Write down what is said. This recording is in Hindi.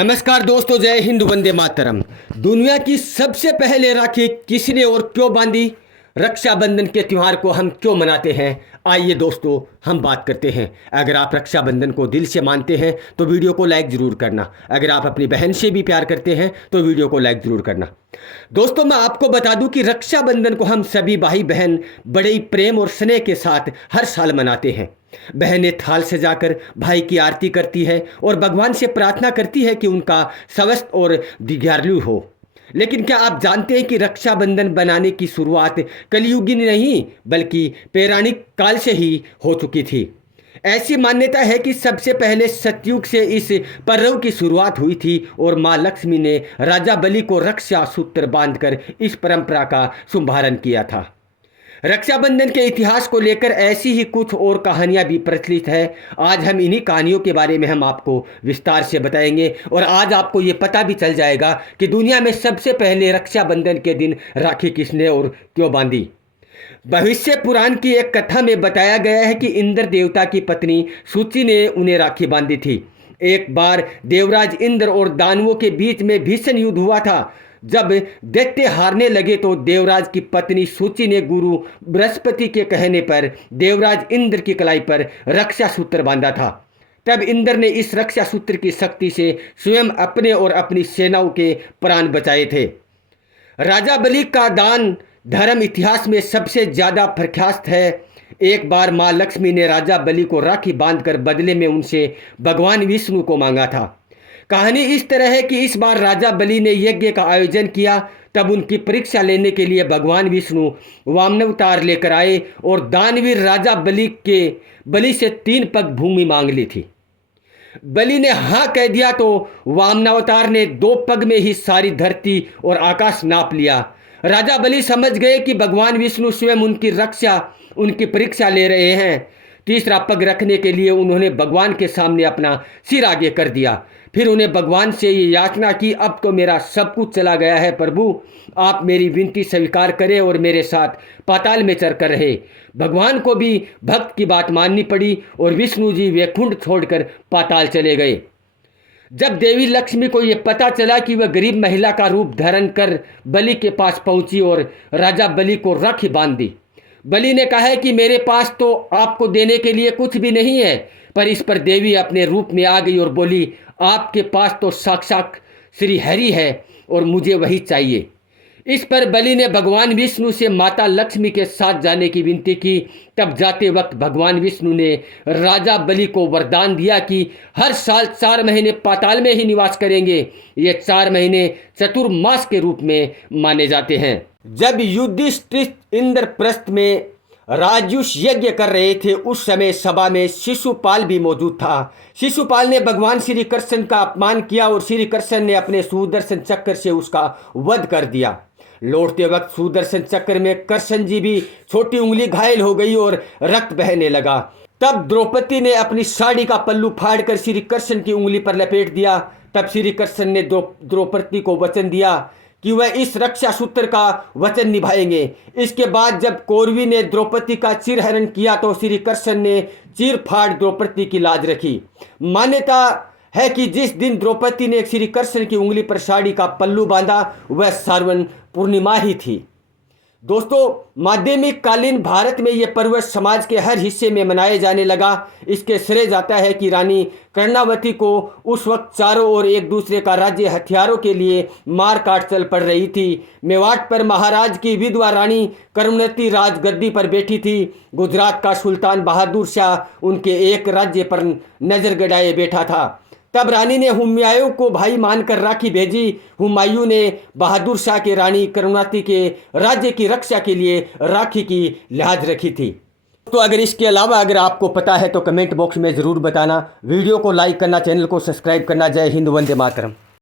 नमस्कार दोस्तों, जय हिंद, वंदे मातरम। दुनिया की सबसे पहले राखी किसने और क्यों बांधी? रक्षाबंधन के त्यौहार को हम क्यों मनाते हैं? आइए दोस्तों, हम बात करते हैं। अगर आप रक्षाबंधन को दिल से मानते हैं तो वीडियो को लाइक ज़रूर करना। अगर आप अपनी बहन से भी प्यार करते हैं तो वीडियो को लाइक ज़रूर करना। दोस्तों, मैं आपको बता दूं कि रक्षाबंधन को हम सभी भाई बहन बड़े ही प्रेम और स्नेह के साथ हर साल मनाते हैं। बहनें थाल सजाकर भाई की आरती करती है और भगवान से प्रार्थना करती है कि उनका स्वस्थ और दीर्घायु हो। लेकिन क्या आप जानते हैं कि रक्षाबंधन बनाने की शुरुआत कलयुगी नहीं बल्कि पौराणिक काल से ही हो चुकी थी। ऐसी मान्यता है कि सबसे पहले सतयुग से इस पर्व की शुरुआत हुई थी और माँ लक्ष्मी ने राजा बलि को रक्षा सूत्र बांधकर इस परंपरा का शुभारंभ किया था। रक्षाबंधन के इतिहास को लेकर ऐसी ही कुछ और कहानियां भी प्रचलित है। आज हम इन्हीं कहानियों के बारे में हम आपको विस्तार से बताएंगे और आज आपको ये पता भी चल जाएगा कि दुनिया में सबसे पहले रक्षाबंधन के दिन राखी किसने और क्यों बांधी। भविष्य पुराण की एक कथा में बताया गया है कि इंद्र देवता की पत्नी सूची ने उन्हें राखी बांधी थी। एक बार देवराज इंद्र और दानवों के बीच में भीषण युद्ध हुआ था। जब दैत्य हारने लगे तो देवराज की पत्नी सूची ने गुरु बृहस्पति के कहने पर देवराज इंद्र की कलाई पर रक्षा सूत्र बांधा था। तब इंद्र ने इस रक्षा सूत्र की शक्ति से स्वयं अपने और अपनी सेनाओं के प्राण बचाए थे। राजा बलि का दान धर्म इतिहास में सबसे ज्यादा प्रख्यात है। एक बार मां लक्ष्मी ने राजा बलि को राखी बांधकर बदले में उनसे भगवान विष्णु को मांगा था। कहानी इस तरह है कि इस बार राजा बलि ने यज्ञ का आयोजन किया। तब उनकी परीक्षा लेने के लिए भगवान विष्णु वामनावतार लेकर आए और दानवीर राजा बलि से 3 पग भूमि मांग ली थी। बलि ने हाँ कह दिया तो वामनावतार ने 2 पग में ही सारी धरती और आकाश नाप लिया। राजा बलि समझ गए कि भगवान विष्णु स्वयं उनकी परीक्षा ले रहे हैं। तीसरा पग रखने के लिए उन्होंने भगवान के सामने अपना सिर आगे कर दिया। फिर उन्हें भगवान से ये याचना की, अब तो मेरा सब कुछ चला गया है प्रभु, आप मेरी विनती स्वीकार करें और मेरे साथ पाताल में चढ़ कर रहे। भगवान को भी भक्त की बात माननी पड़ी और विष्णु जी वैकुंठ छोड़कर पाताल चले गए। जब देवी लक्ष्मी को यह पता चला कि वह गरीब महिला का रूप धारण कर बलि के पास पहुंची और राजा बलि को राखी बांध दी। बलि ने कहा है कि मेरे पास तो आपको देने के लिए कुछ भी नहीं है, पर इस पर देवी अपने रूप में आ गई और बोली, आपके पास तो साक्षात श्री हरि है और मुझे वही चाहिए। इस पर बलि ने भगवान विष्णु से माता लक्ष्मी के साथ जाने की विनती की। तब जाते वक्त भगवान विष्णु ने राजा बलि को वरदान दिया कि हर साल 4 महीने पाताल में ही निवास करेंगे। ये 4 महीने चतुर्मास के रूप में माने जाते हैं। जब युधिष्ठिर इंद्रप्रस्थ में राजयुष यज्ञ कर रहे थे, उस समय सभा में शिशुपाल भी मौजूद था। शिशुपाल ने भगवान श्री कृष्ण का अपमान किया और श्री कृष्ण ने अपने सुदर्शन चक्र से उसका वध कर दिया। लौटते वक्त सुदर्शन चक्र में कृष्ण जी भी छोटी उंगली घायल हो गई और रक्त बहने लगा। तब द्रौपदी ने अपनी साड़ी का पल्लू फाड़कर श्री कृष्ण की उंगली पर लपेट दिया। तब श्री कृष्ण ने द्रौपदी को वचन दिया कि वह इस रक्षा सूत्र का वचन निभाएंगे। इसके बाद जब कौरवी ने द्रौपदी का चिरहरण किया तो श्री कृष्ण ने चीर फाड़ द्रौपदी की लाज रखी। मान्यता है कि जिस दिन द्रौपदी ने श्री कृष्ण की उंगली पर साड़ी का पल्लू बांधा वह श्रावण पूर्णिमा ही थी। दोस्तों, माध्यमिक कालीन भारत में यह पर्व समाज के हर हिस्से में मनाया जाने लगा। इसके श्रेय जाता है कि रानी कर्णावती को उस वक्त चारों ओर एक दूसरे का राज्य हथियारों के लिए मार काट चल पड़ रही थी। मेवाड़ पर महाराज की विधवा रानी कर्मवती राजगद्दी पर बैठी थी। गुजरात का सुल्तान बहादुर शाह उनके एक राज्य पर नजर गड़ाए बैठा था। तब रानी ने हुमायूं को भाई मानकर राखी भेजी। हुमायूं ने बहादुर शाह के रानी कर्मवती के राज्य की रक्षा के लिए राखी की लिहाज रखी थी। तो अगर इसके अलावा अगर आपको पता है तो कमेंट बॉक्स में ज़रूर बताना। वीडियो को लाइक करना, चैनल को सब्सक्राइब करना। जय हिंद, वंदे मातरम।